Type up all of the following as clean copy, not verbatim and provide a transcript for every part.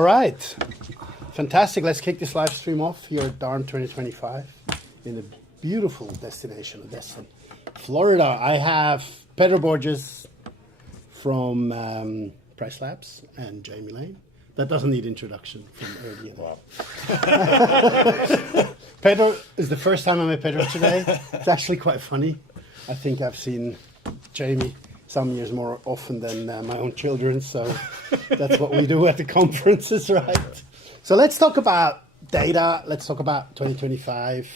All right, fantastic. Let's kick this live stream off here at DARM 2025 in a beautiful destination, Odessa, Florida. I have Pedro Borges from Price Labs and Jamie Lane. That doesn't need introduction from earlier. Wow. Pedro is the first time I met Pedro today. It's actually quite funny. I think I've seen Jamie some years more often than my own children, so that's what we do at the conferences, right? So let's talk about data. Let's talk about 2025.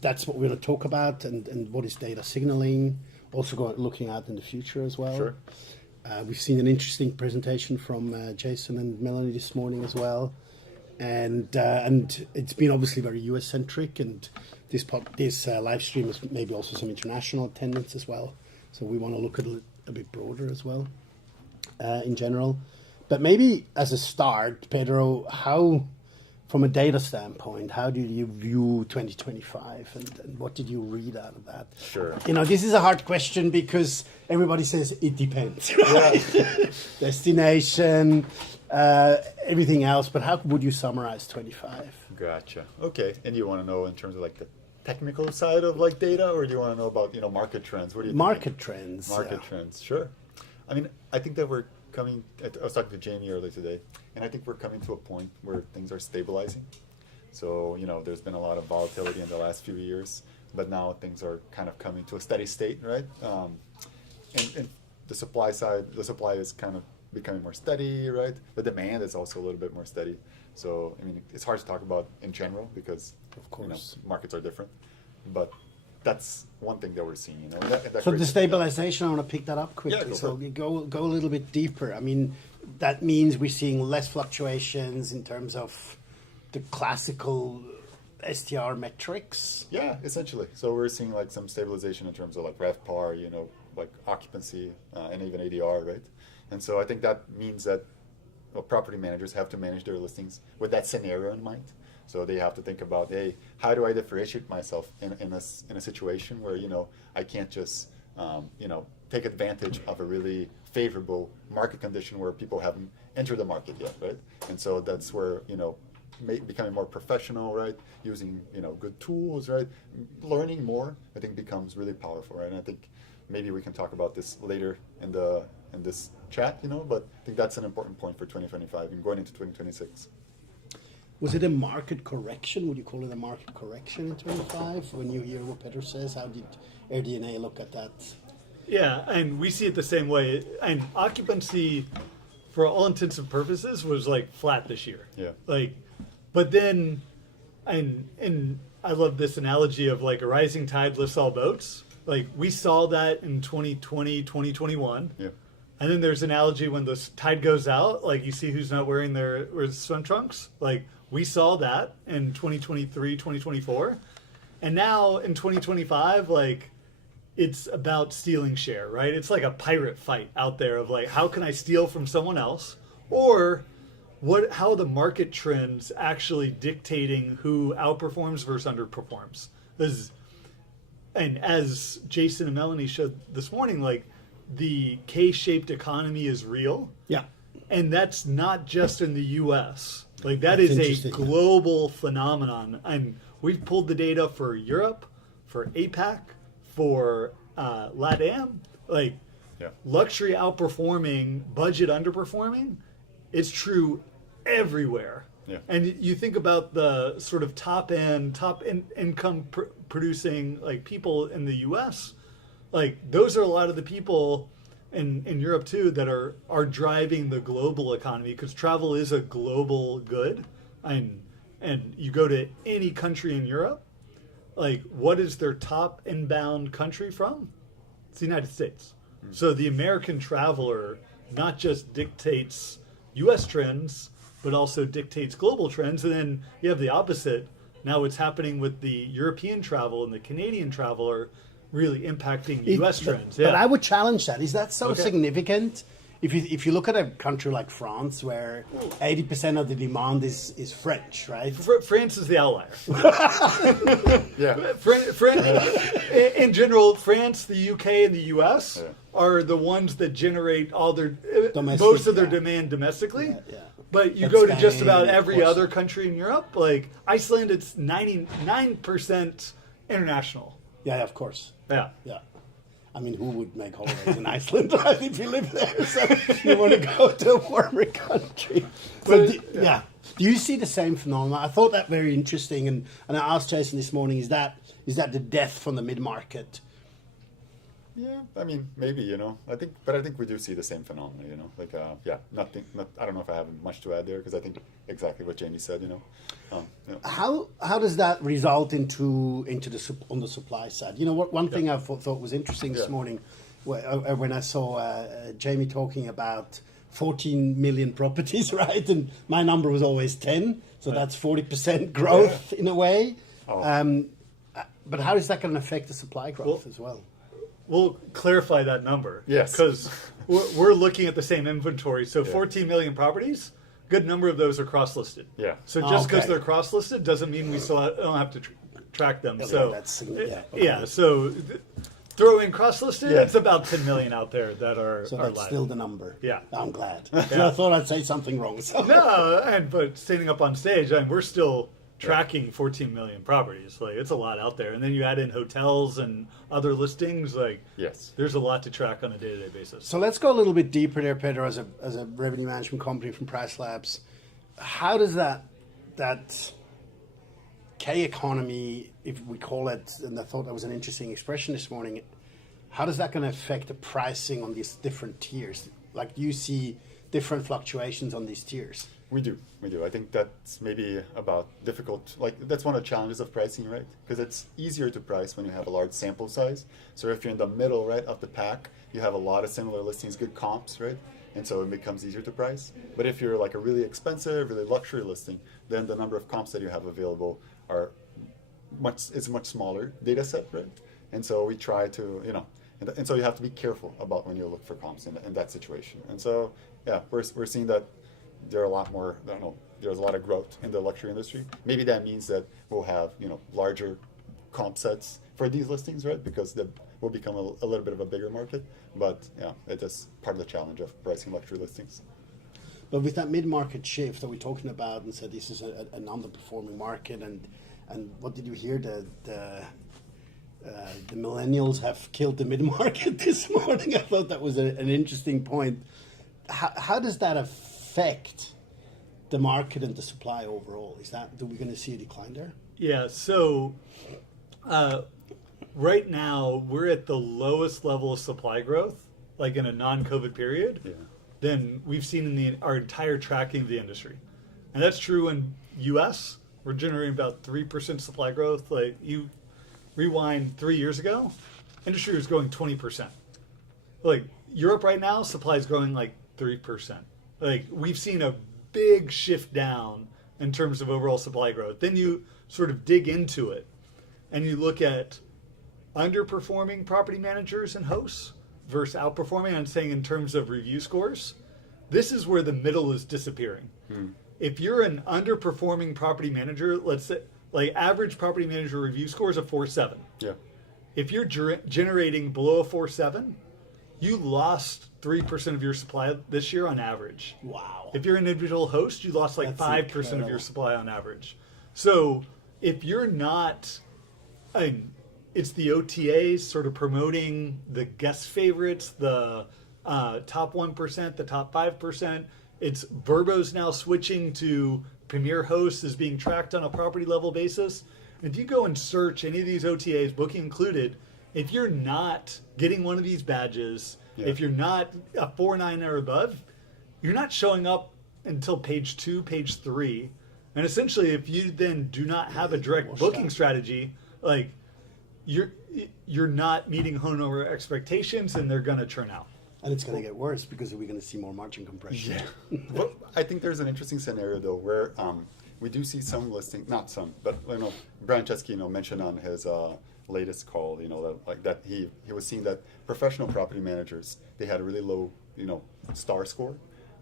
That's what we're going to talk about, and what is data signaling. Also looking out in the future as well. Sure. We've seen an interesting presentation from Jason and Melanie this morning as well. And it's been obviously very US centric, and this live stream is maybe also some international attendance as well. So we want to look at it a bit broader as well, in general. But maybe as a start, Pedro, how, from a data standpoint, how do you view 2025, and what did you read out of that? Sure. You know, this is a hard question because everybody says it depends, right? Yeah. Destination, everything else, but how would you summarize 25? Gotcha. Okay. And you want to know in terms of like the technical side of like data, or do you want to know about, market trends? What do you Market trends. Market trends, sure. I mean, I think that we're coming, I was talking to Jamie earlier today, and I think we're coming to a point where things are stabilizing. So, there's been a lot of volatility in the last few years, but now things are kind of coming to a steady state, right? And the supply side, the supply is kind of becoming more steady, right? The demand is also a little bit more steady. So, I mean, it's hard to talk about in general because, of course, markets are different. But that's one thing that we're seeing, So the stabilization, I want to pick that up quickly. Yeah, so you go a little bit deeper. I mean, that means we're seeing less fluctuations in terms of the classical STR metrics. Yeah, essentially. So we're seeing like some stabilization in terms of like RevPAR, like occupancy, and even ADR, right? And so I think that means that property managers have to manage their listings with that scenario in mind. So they have to think about, hey, how do I differentiate myself in a situation where, I can't just, take advantage of a really favorable market condition where people haven't entered the market yet, right? And so that's where, becoming more professional, right? Using, good tools, right? Learning more, I think, becomes really powerful, right? And I think maybe we can talk about this later in this chat, but I think that's an important point for 2025 and going into 2026. Was it a market correction? Would you call it a market correction in 25? When you hear what Pedro says, how did AirDNA look at that? Yeah, and we see it the same way. And occupancy, for all intents and purposes, was like flat this year. Yeah. But then, and I love this analogy of like a rising tide lifts all boats. Like we saw that in 2020, 2021. Yeah. And then there's an analogy when the tide goes out, like you see who's not wearing their swim trunks. Like we saw that in 2023, 2024. And now in 2025, like it's about stealing share, right? It's like a pirate fight out there of like, how can I steal from someone else? Or how are the market trends actually dictating who outperforms versus underperforms? And as Jason and Melanie showed this morning, like the K-shaped economy is real. Yeah. And that's not just in the US. Like that is a global phenomenon. And we've pulled the data for Europe, for APAC, for LATAM. Like luxury outperforming, budget underperforming. It's true everywhere. Yeah. And you think about the sort of top income producing like people in the U.S. Like those are a lot of the people in Europe too that are driving the global economy because travel is a global good. And you go to any country in Europe, like what is their top inbound country from? It's the United States. Mm. So the American traveler not just dictates U.S. trends, but also dictates global trends. And then you have the opposite. Now what's happening with the European travel and the Canadian traveler really impacting U.S. trends. But I would challenge that. Is that so significant? If you look at a country like France, where 80% of the demand is French, right? France is the outlier. In general, France, the UK, and the US, are the ones that generate all their Domestic, most of their yeah. demand domestically. Yeah. But you But go to just Spain, about of every course. other country in Europe, like Iceland, it's 99% international. Yeah, of course. Yeah. Yeah. I mean, who would make holidays in Iceland right, if you live there? So you want to go to a warmer country. So yeah. Do you see the same phenomenon? I thought that very interesting, and I asked Jason this morning: is that the death from the mid market? Yeah, I mean, maybe, you know, I think we do see the same phenomena, you know, like, yeah, I don't know if I have much to add there, because I think exactly what Jamie said, you know. You know. How does that result into on the supply side? You know, what one thing I thought was interesting this morning, when I saw Jamie talking about 14 million properties, right? And my number was always 10, so that's 40% growth in a way. Oh. But how is that going to affect the supply growth as well? We'll clarify that number. Yes. Because we're looking at the same inventory. So 14 million properties, good number of those are cross-listed. Yeah. So just because Okay. they're cross-listed doesn't mean we still don't have to track them. Okay, So that's- so throw in cross-listed, Yeah. it's about 10 million out there that are So are that's live. still the number. Yeah. I'm glad. I thought I'd say something wrong. So. No, but standing up on stage, we're still tracking 14 million properties. Like, it's a lot out there. And then you add in hotels and other listings. Like, Yes. there's a lot to track on a day-to-day basis. So let's go a little bit deeper there, Pedro, as a revenue management company from Price Labs. How does that K economy, if we call it, and I thought that was an interesting expression this morning, how does that going to affect the pricing on these different tiers? Like, do you see different fluctuations on these tiers? We do. I think that's maybe about difficult, like that's one of the challenges of pricing, right? Because it's easier to price when you have a large sample size. So if you're in the middle, right, of the pack, you have a lot of similar listings, good comps, right? And so it becomes easier to price. But if you're like a really expensive, really luxury listing, then the number of comps that you have available it's a much smaller data set, right? And so we try to, you know, and so you have to be careful about when you look for comps in that situation. And so, yeah, we're seeing that there are a lot more, I don't know, there's a lot of growth in the luxury industry. Maybe that means that we'll have, you know, larger comp sets for these listings, right? Because that will become a little bit of a bigger market. But yeah, it is part of the challenge of pricing luxury listings. But with that mid-market shift that we're talking about, and said this is an underperforming market, and what did you hear? The millennials have killed the mid-market this morning. I thought that was an interesting point. How does that affect the market and the supply overall? Are we going to see a decline there? Yeah, so right now we're at the lowest level of supply growth, like in a non-COVID period, than we've seen in our entire tracking of the industry. And that's true in US. We're generating about 3% supply growth. Like, you rewind 3 years ago, industry was growing 20%. Like, Europe right now, supply is growing like 3%. Like, we've seen a big shift down in terms of overall supply growth. Then you sort of dig into it and you look at underperforming property managers and hosts versus outperforming. I'm saying in terms of review scores, this is where the middle is disappearing. If you're an underperforming property manager, let's say like average property manager review score is a 4.7. Yeah. If you're generating below a 4.7, you lost 3% of your supply this year on average. Wow. If you're an individual host, you lost like That's 5% of incredible. your supply on average. So if you're not, it's the OTAs sort of promoting the guest favorites, the top 1%, the top 5%. It's Vrbo's now switching to Premier Hosts is being tracked on a property level basis. And if you go and search any of these OTAs, booking included, if you're not getting one of these badges, if you're not a 4.9 or above, you're not showing up until page 2, page 3. And essentially, if you then do not have a direct booking strategy, like you're not meeting homeowner expectations, and they're going to churn out. And it's going to get worse because we're going to see more margin compression. Well, I think there's an interesting scenario though where we do see some listing, not some, but you know, Brian Chesky, you know, mentioned on his latest call, you know, that, like that he was seeing that professional property managers, they had a really low, you know, star score,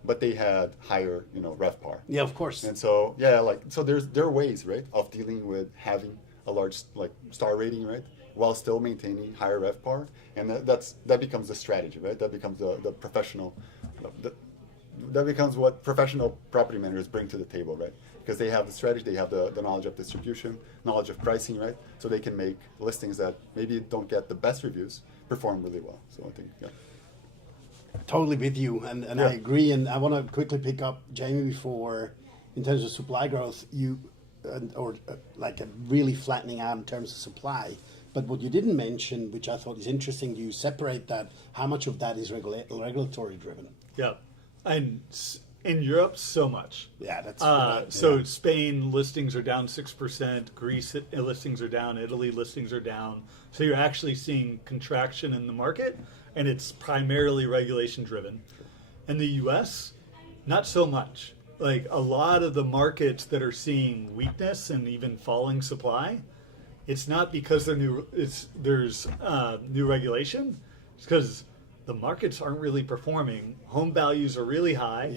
but they had higher, you know, RevPAR. Yeah, of course. And so there are ways, right, of dealing with having a large like star rating, right, while still maintaining higher RevPAR, and that becomes the strategy, right? That becomes the professional, that becomes what professional property managers bring to the table, right? Because they have the strategy, they have the knowledge of distribution, knowledge of pricing, right? So they can make listings that maybe don't get the best reviews perform really well. So I think, yeah. Totally with you, and Yeah. I agree. And I want to quickly pick up Jamie before, in terms of supply growth, like a really flattening out in terms of supply. But what you didn't mention, which I thought is interesting, you separate that. How much of that is regulatory driven? Yeah, and in Europe, so much. Yeah, that's so Spain listings are down 6%. Greece listings are down. Italy listings are down. So you're actually seeing contraction in the market, and it's primarily regulation driven. In the U.S., not so much. Like a lot of the markets that are seeing weakness and even falling supply, it's not because there's new regulation. It's because the markets aren't really performing. Home values are really high,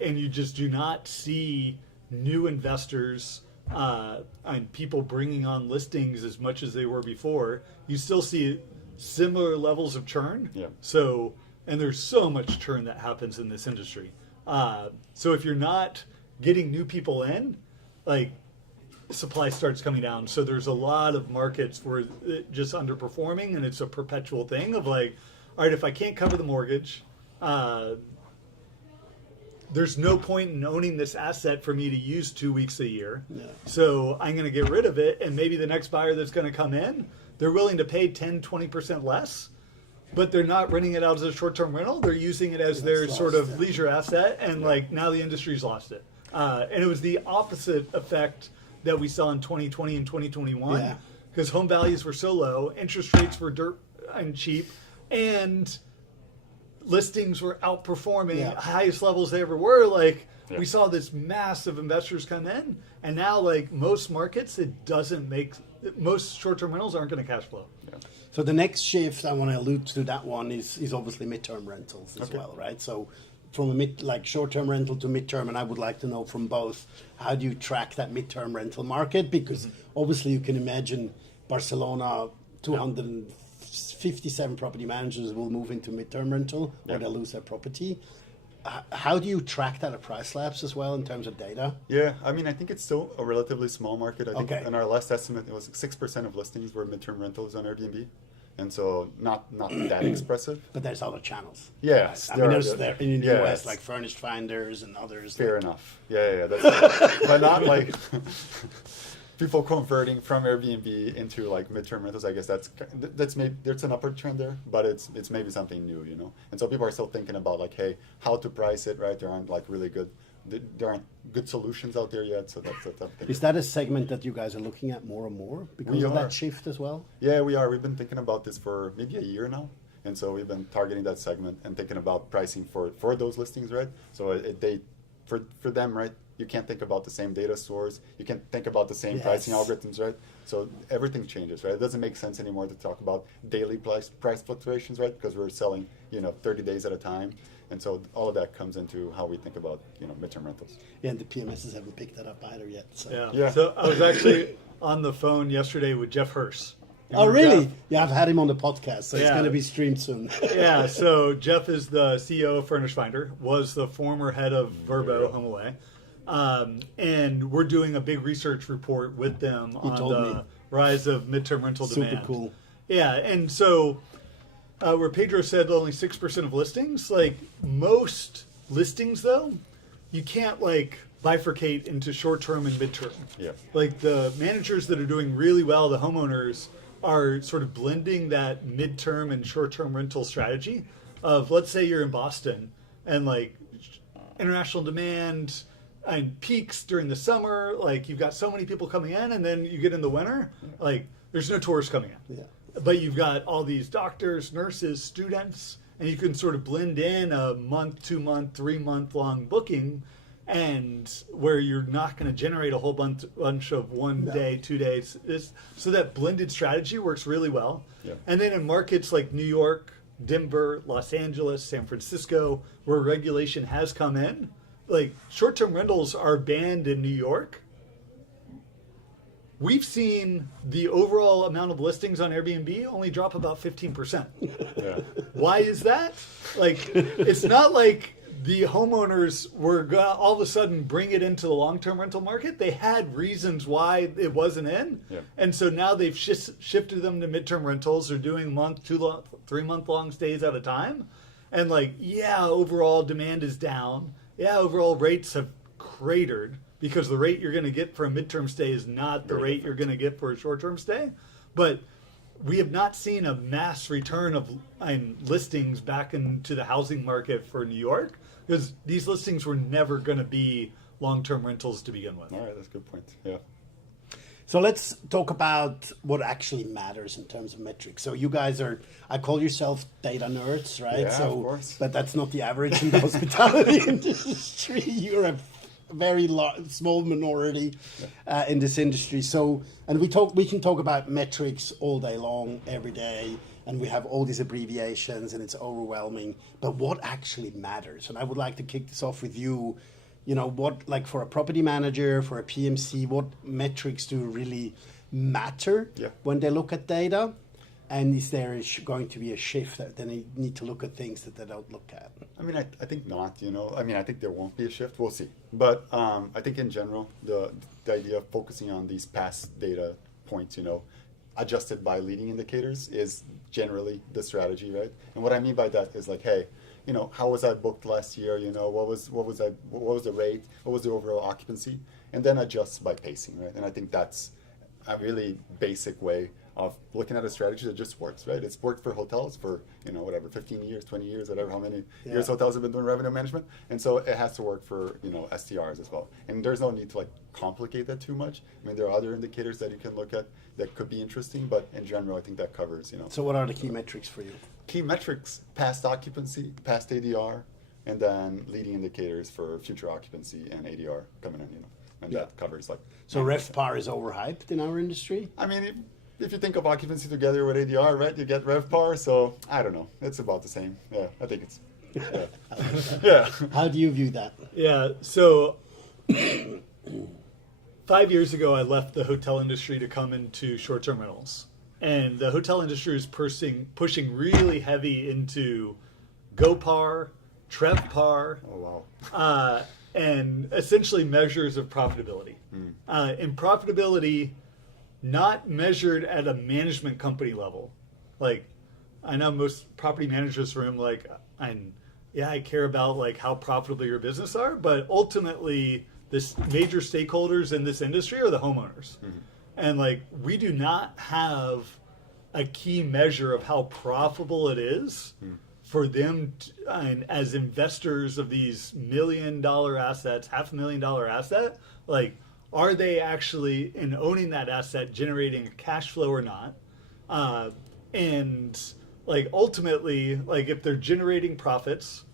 and you just do not see new investors and people bringing on listings as much as they were before. You still see similar levels of churn. Yeah. So, and there's so much churn that happens in this industry. So if you're not getting new people in, like, supply starts coming down. So there's a lot of markets where it just underperforming, and it's a perpetual thing of like, all right, if I can't cover the mortgage, there's no point in owning this asset for me to use 2 weeks a year. Yeah. So I'm going to get rid of it, and maybe the next buyer that's going to come in, they're willing to pay 10, 20% less, but they're not renting it out as a short-term rental. They're using it as their sort of leisure asset, and like now the industry's lost it. And it was the opposite effect that we saw in 2020 and 2021, because home values were so low, interest rates were dirt and cheap, and listings were outperforming highest levels they ever were. Like we saw this massive investors come in, and now like most markets, most short-term rentals aren't going to cash flow. Yeah. So the next shift I want to allude to that one is obviously midterm rentals as well, right? So from a short-term rental to midterm, and I would like to know from both, how do you track that midterm rental market? Because obviously you can imagine Barcelona, 257 property managers will move into midterm rental or they'll lose their property. How do you track that at Price Labs as well in terms of data? Yeah, I mean, I think it's still a relatively small market. I think Okay. in our last estimate, it was 6% of listings were midterm rentals on Airbnb. And so not that expressive. But there's other channels. Yes. I mean, there's there in the US, yes. like Furnished Finders and others. Fair enough. Yeah. That's but not like people converting from Airbnb into like midterm rentals. I guess that's maybe there's an upward trend there, but it's maybe something new, you know. And so people are still thinking about like, hey, how to price it, right? There aren't like really good. There aren't good solutions out there yet, so that's tough thing. Is that a segment that you guys are looking at more and more because of that shift as well? Yeah, we are. We've been thinking about this for maybe a year now, and so we've been targeting that segment and thinking about pricing for those listings, right? So for them, right? You can't think about the same data stores. You can't think about the same pricing algorithms, right? So everything changes, right? It doesn't make sense anymore to talk about daily price fluctuations, right? Because we're selling, 30 days at a time. And so all of that comes into how we think about, midterm rentals. Yeah, and the PMSs haven't picked that up either yet. So. Yeah. So I was actually on the phone yesterday with Jeff Hurst. Oh, really? Jeff? Yeah, I've had him on the podcast, so it's going to be streamed soon. Yeah, so Jeff is the CEO of Furnished Finder, was the former head of Verbo HomeAway. And we're doing a big research report with them on the rise of midterm rental demand. Super cool. Yeah, and so where Pedro said only 6% of listings, like most listings though, you can't like bifurcate into short-term and midterm. Yeah. Like the managers that are doing really well, the homeowners, are sort of blending that midterm and short-term rental strategy of, let's say you're in Boston and like international demand and peaks during the summer, like you've got so many people coming in, and then you get in the winter, like there's no tourists coming in. Yeah. But you've got all these doctors, nurses, students, and you can sort of blend in a month, 2 month, 3 month long booking, and where you're not going to generate a whole bunch of 1 day, 2 days. So that blended strategy works really well. Yeah. And then in markets like New York, Denver, Los Angeles, San Francisco, where regulation has come in, like short-term rentals are banned in New York. we've seen the overall amount of listings on Airbnb only drop about 15%. Yeah. Why is that? Like, it's not like the homeowners were gonna all of a sudden bring it into the long-term rental market. They had reasons why it wasn't in, and so now they've shifted them to midterm rentals. They're doing month, 3 month long stays at a time, and like, yeah, overall demand is down. Yeah, overall rates have cratered because the rate you're going to get for a midterm stay is not the rate you're going to get for a short-term stay, but we have not seen a mass return of listings back into the housing market for New York because these listings were never going to be long-term rentals to begin with. All right, that's a good point. Yeah. So let's talk about what actually matters in terms of metrics. So you guys I call yourself data nerds, right? Yeah, so, of course. But that's not the average in the hospitality industry. You're a very small minority in this industry. So, and we can talk about metrics all day long, every day, and we have all these abbreviations, and it's overwhelming. But what actually matters? And I would like to kick this off with you. You know, what, like for a property manager, for a PMC, what metrics do really matter when they look at data? And is there going to be a shift that they need to look at things that they don't look at? I mean, I think not, you know. I mean, I think there won't be a shift. We'll see. But I think in general, the idea of focusing on these past data points, you know, adjusted by leading indicators is generally the strategy, right? And what I mean by that is like, hey, you know, how was I booked last year? You know, what was the rate? What was the overall occupancy? And then adjust by pacing, right? And I think that's a really basic way of looking at a strategy that just works, right? It's worked for hotels for, you know, whatever, 15 years, 20 years, whatever, how many years hotels have been doing revenue management. And so it has to work for, you know, STRs as well. And there's no need to like complicate that too much. I mean, there are other indicators that you can look at that could be interesting, but in general, I think that covers, you know. So what are the key metrics for you? Key metrics: past occupancy, past ADR, and then leading indicators for future occupancy and ADR coming in, you know. And that covers like... So RevPAR is overhyped in our industry? I mean, if you think of occupancy together with ADR, right, you get RevPAR. So I don't know. It's about the same. Yeah, I think it's... Yeah. Yeah. How do you view that? Yeah, so 5 years ago, I left the hotel industry to come into short-term rentals. And the hotel industry is pushing really heavy into GoPAR, TrevPAR, and essentially measures of profitability. And profitability not measured at a management company level. Like, I know most property managers room, like, I care about like how profitable your business are, but ultimately, this major stakeholders in this industry are the homeowners. And like, we do not have a key measure of how profitable it is for them and as investors of these $1 million assets, $500,000 asset, like, are they actually in owning that asset generating a cash flow or not? And like, ultimately, like, if they're generating profits,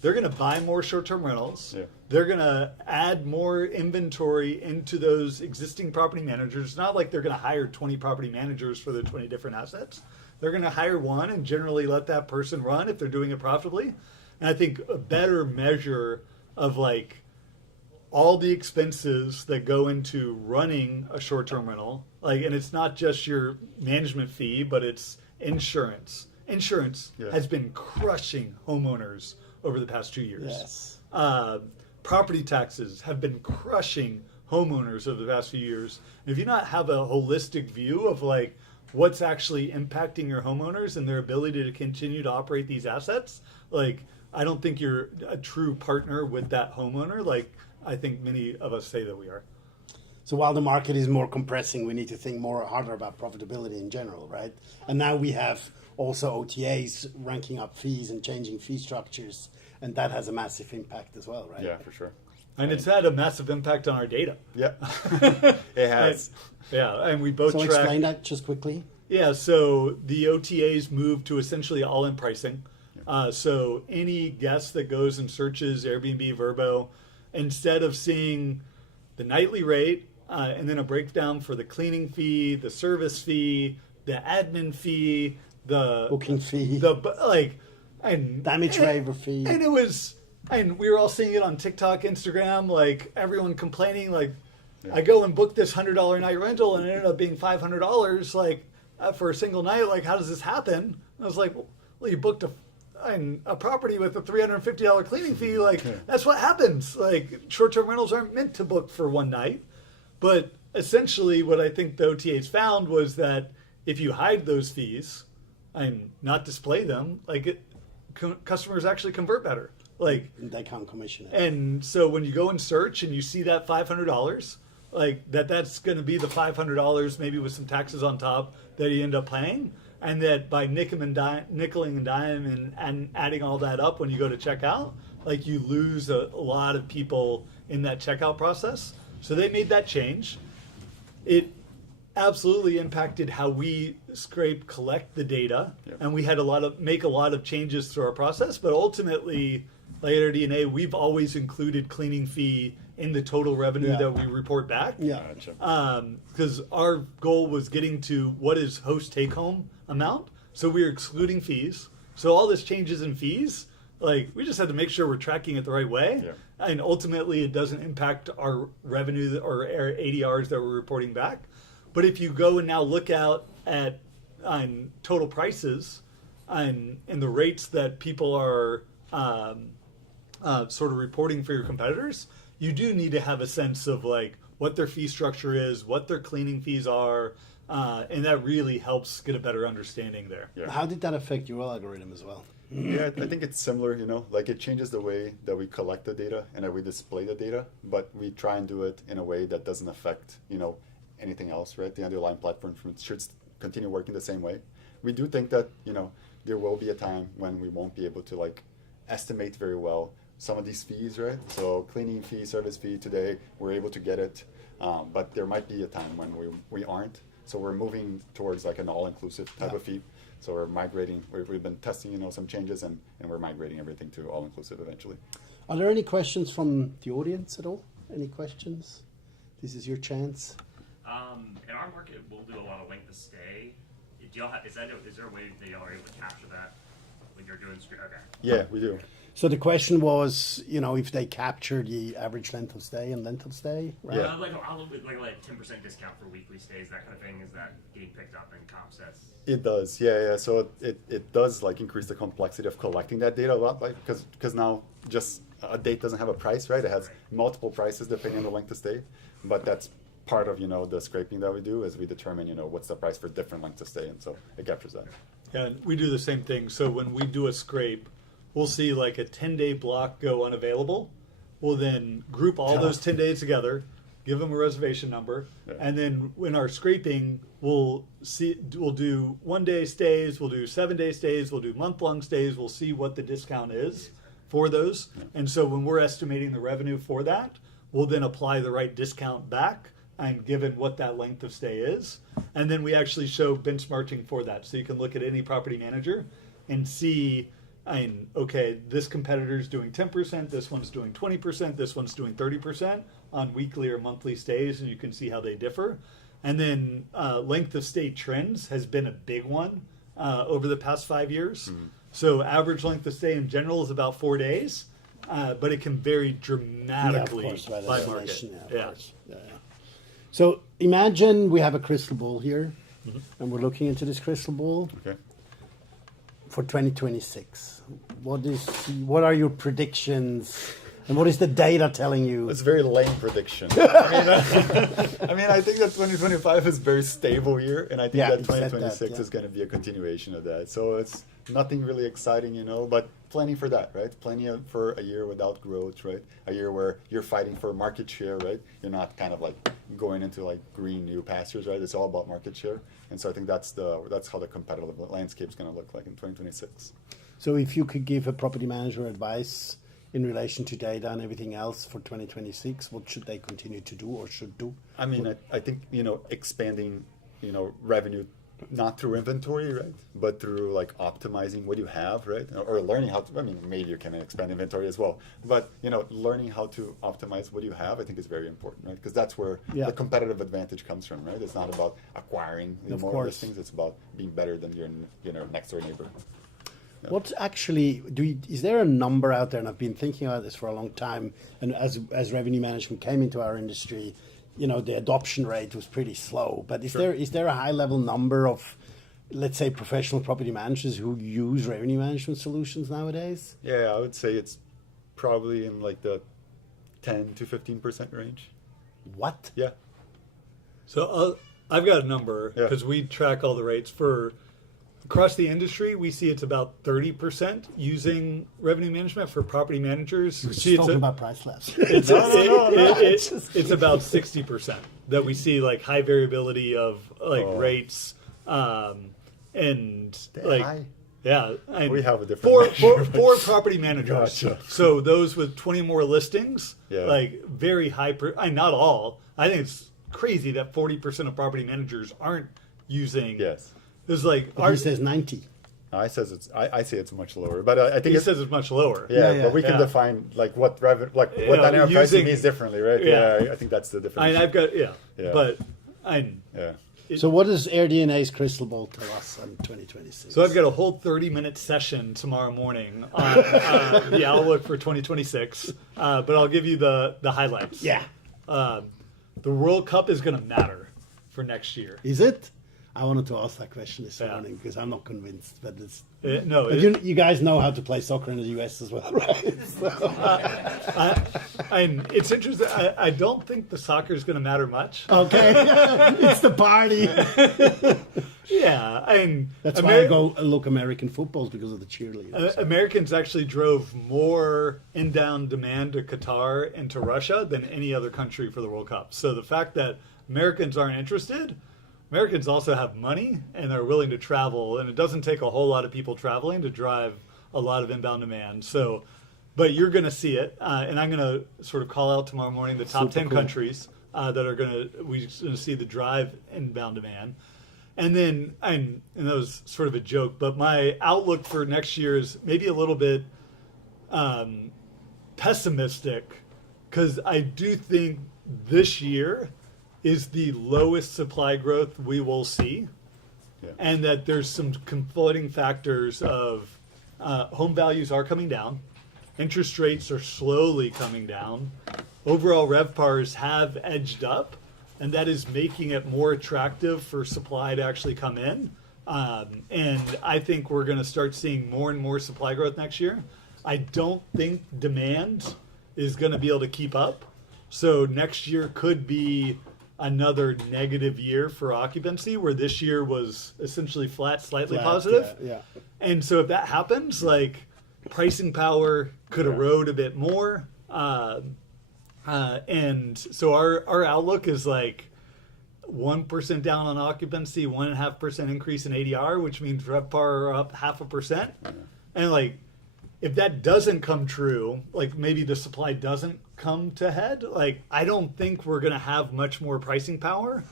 they're going to buy more short-term rentals. They're going to add more inventory into those existing property managers. It's not like they're going to hire 20 property managers for the 20 different assets. They're going to hire one and generally let that person run if they're doing it profitably. And I think a better measure of like all the expenses that go into running a short-term rental, like, and it's not just your management fee, but it's insurance. Insurance has been crushing homeowners over the past 2 years. Property taxes have been crushing homeowners over the past few years. And if you not have a holistic view of like what's actually impacting your homeowners and their ability to continue to operate these assets, like, I don't think you're a true partner with that homeowner. Like, I think many of us say that we are. So while the market is more compressing, we need to think more harder about profitability in general, right? And now we have also OTAs ranking up fees and changing fee structures, and that has a massive impact as well, right? Yeah, for sure. And it's had a massive impact on our data. Yeah, it has. And we both So track. explain that just quickly. Yeah, so the OTAs moved to essentially all-in pricing. So any guest that goes and searches Airbnb Vrbo, instead of seeing the nightly rate and then a breakdown for the cleaning fee, the service fee, the admin fee, the booking fee, and damage waiver fee, and we were all seeing it on TikTok, Instagram, like everyone complaining, like I go and book this $100 night rental and it ended up being $500 like for a single night. Like, how does this happen? And I was like, well, you booked a property with a $350 cleaning fee. Like, that's what happens. Like, short-term rentals aren't meant to book for one night. But essentially what I think the OTAs found was that if you hide those fees and not display them, like customers actually convert better. Like, they can't commission it. And so when you go and search and you see that $500, like that's going to be the $500 maybe with some taxes on top that you end up paying, and that by nickeling and dime and adding all that up when you go to checkout, like you lose a lot of people in that checkout process. So they made that change. It absolutely impacted how we collect the data, and we had make a lot of changes through our process. But ultimately, like at our DNA, we've always included cleaning fee in the total revenue that we report back. Yeah, because our goal was getting to what is host take-home amount. So we were excluding fees. So all this changes in fees, like we just had to make sure we're tracking it the right way. Yeah. And ultimately, it doesn't impact our revenue or our ADRs that we're reporting back. But if you go and now look out at total prices and the rates that people are sort of reporting for your competitors, you do need to have a sense of like what their fee structure is, what their cleaning fees are, and that really helps get a better understanding there. Yeah. How did that affect your algorithm as well? Yeah, I think it's similar, like it changes the way that we collect the data and that we display the data, but we try and do it in a way that doesn't affect, anything else, right? The underlying platform should continue working the same way. We do think that, there will be a time when we won't be able to like estimate very well some of these fees, right? So cleaning fee, service fee today, we're able to get it, but there might be a time when we aren't. So we're moving towards like an all-inclusive type of fee. So we're migrating, we've been testing, some changes and we're migrating everything to all-inclusive eventually. Are there any questions from the audience at all? Any questions? This is your chance. In our market, we'll do a lot of length of stay. Is there a way that y'all are able to capture that when you're doing screen? Okay. Yeah, we do. So the question was, if they capture the average length of stay and length of stay, right? Yeah. Like a 10% discount for weekly stays, that kind of thing. Is that getting picked up in comp sets? It does, yeah. So it does like increase the complexity of collecting that data a lot, like because now just a date doesn't have a price, right? It has multiple prices depending on the length of stay, but that's part of the scraping that we do is we determine what's the price for different lengths of stay, and so it captures that. Yeah, and we do the same thing. So when we do a scrape, we'll see like a 10-day block go unavailable. We'll then group all those 10 days together, give them a reservation number, and then when our scraping, we'll do 1-day stays, we'll do 7-day stays, we'll do month-long stays. We'll see what the discount is for those. And so when we're estimating the revenue for that, we'll then apply the right discount back and given what that length of stay is. And then we actually show benchmarking for that. So you can look at any property manager and see, okay, this competitor's doing 10%, this one's doing 20%, this one's doing 30% on weekly or monthly stays, and you can see how they differ. And then length of stay trends has been a big one over the past 5 years. Mm-hmm. So average length of stay in general is about 4 days, but it can vary dramatically by market. Yeah. So imagine we have a crystal ball here, and we're looking into this crystal ball for 2026. What are your predictions, and what is the data telling you? It's a very lame prediction. I think that 2025 is a very stable year, and I think that 2026 is going to be a continuation of that. So it's nothing really exciting, but plenty for that, right? Plenty for a year without growth, right? A year where you're fighting for market share, right? You're not kind of like going into like green new pastures, right? It's all about market share. And so I think that's how the competitive landscape is going to look like in 2026. So if you could give a property manager advice in relation to data and everything else for 2026, what should they continue to do or should do? I think, expanding, revenue, not through inventory, right? But through like optimizing what you have, right? Or learning how to, maybe you can expand inventory as well. But, learning how to optimize what you have, I think is very important, right? Because that's where the competitive advantage comes from, right? It's not about acquiring more listings. It's about being better than your next door neighbor. Yeah. What actually, is there a number out there, and I've been thinking about this for a long time, and as revenue management came into our industry, the adoption rate was pretty slow. But is there a high level number of, let's say, professional property managers who use revenue management solutions nowadays? Yeah, I would say it's probably in like the 10 to 15% range. What? Yeah. So I've got a number because we track all the rates for across the industry. We see it's about 30% using revenue management for property managers. We're talking about price labs. It's about 60% that we see like high variability of like rates, and like High? yeah, and We have a different four property managers. Gotcha. So those with 20 more listings, Yeah. like very high. Not all. I think it's crazy that 40% of property managers aren't using. Yes. It's like He says 90. I say it's much lower, but I think he says it's much lower. yeah, Yeah, but we can yeah. define like what what Yeah, dynamic pricing using- means differently, right? yeah. Yeah, I think that's the difference. I've got Yeah. but yeah. So what does AirDNA's crystal ball tell us on 2026? So I've got a whole 30-minute session tomorrow morning on the outlook for 2026, but I'll give you the highlights. Yeah. The World Cup is going to matter for next year. Is it? I wanted to ask that question this Yeah. morning because I'm not convinced. But it's No, but you guys know how to play soccer in the US as well, right? it's interesting. I don't think the soccer is going to matter much. Okay, it's the party. Yeah, That's why I go look American footballs because of the cheerleaders. Americans actually drove more inbound demand to Qatar and to Russia than any other country for the World Cup. So the fact that Americans aren't interested, Americans also have money and they're willing to travel, and it doesn't take a whole lot of people traveling to drive a lot of inbound demand. So, but you're going to see it, and I'm going to sort of call out tomorrow morning the top Super 10 cool. countries that are going to see the drive inbound demand. And then, and that was sort of a joke, but my outlook for next year is maybe a little bit pessimistic, because I do think this year is the lowest supply growth we will see, and that there's some conflicting factors of home values are coming down, interest rates are slowly coming down, overall RevPARs have edged up, and that is making it more attractive for supply to actually come in. And I think we're going to start seeing more and more supply growth next year. I don't think demand is going to be able to keep up. So next year could be another negative year for occupancy, where this year was essentially flat, slightly positive. Yeah. And so if that happens, like pricing power could erode a bit more. And so our outlook is like 1% down on occupancy, 1.5% increase in ADR, which means RevPAR are up 0.5%. And like, if that doesn't come true, like maybe the supply doesn't come to head, like I don't think we're going to have much more pricing power.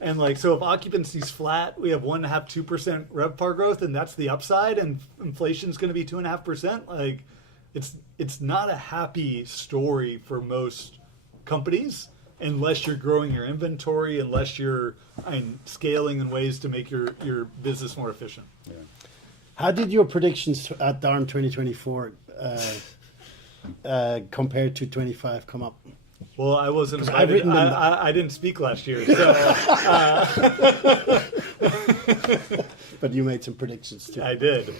And like, so if occupancy's flat, we have 1.5%, 2% RevPAR growth, and that's the upside, and inflation's going to be 2.5%. Like, it's not a happy story for most companies unless you're growing your inventory, unless you're scaling in ways to make your business more efficient. Yeah. How did your predictions at DARM 2024 compared to 25 come up? Well, I wasn't. I've written them down. I didn't speak last year, so But you made some predictions too. I did.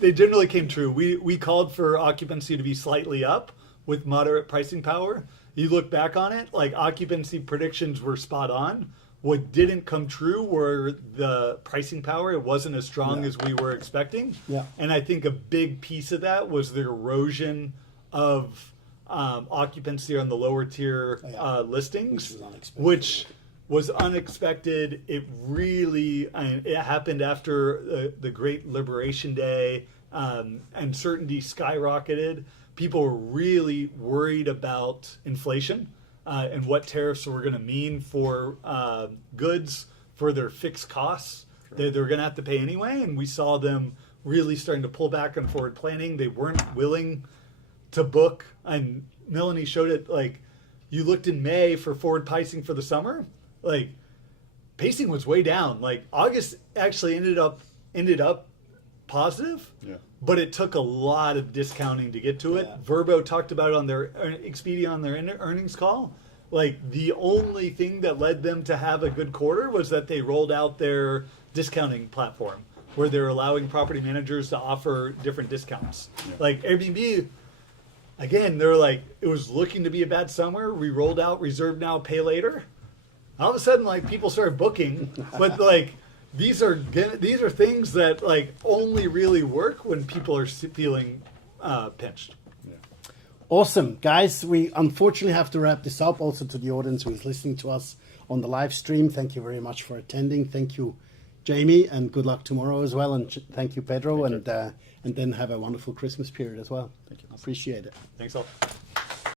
They generally came true. We called for occupancy to be slightly up with moderate pricing power. You look back on it, like occupancy predictions were spot on. What didn't come true were the pricing power. It wasn't as strong as we were expecting. Yeah. And I think a big piece of that was the erosion of occupancy on the lower tier listings, which was unexpected. It really, it happened after the Great Liberation Day. Uncertainty skyrocketed. People were really worried about inflation and what tariffs were going to mean for goods, for their fixed costs that they were going to have to pay anyway. And we saw them really starting to pull back on forward planning. They weren't willing to book. And Melanie showed it, like, you looked in May for forward pricing for the summer, like pacing was way down. Like August actually ended up positive, but it took a lot of discounting to get to it. Verbo talked about it on their Expedia on their earnings call. like the only thing that led them to have a good quarter was that they rolled out their discounting platform where they're allowing property managers to offer different discounts. Yeah. Like Airbnb, again, they're like, it was looking to be a bad summer. We rolled out reserve now, pay later. All of a sudden, like people started booking, but like these are things that like only really work when people are feeling pinched. Awesome, guys. We unfortunately have to wrap this up. Also to the audience who is listening to us on the live stream, thank you very much for attending. Thank you, Jamie, and good luck tomorrow as well. And thank you, Pedro, and then have a wonderful Christmas period as well. Thank you. Appreciate it. Thanks all.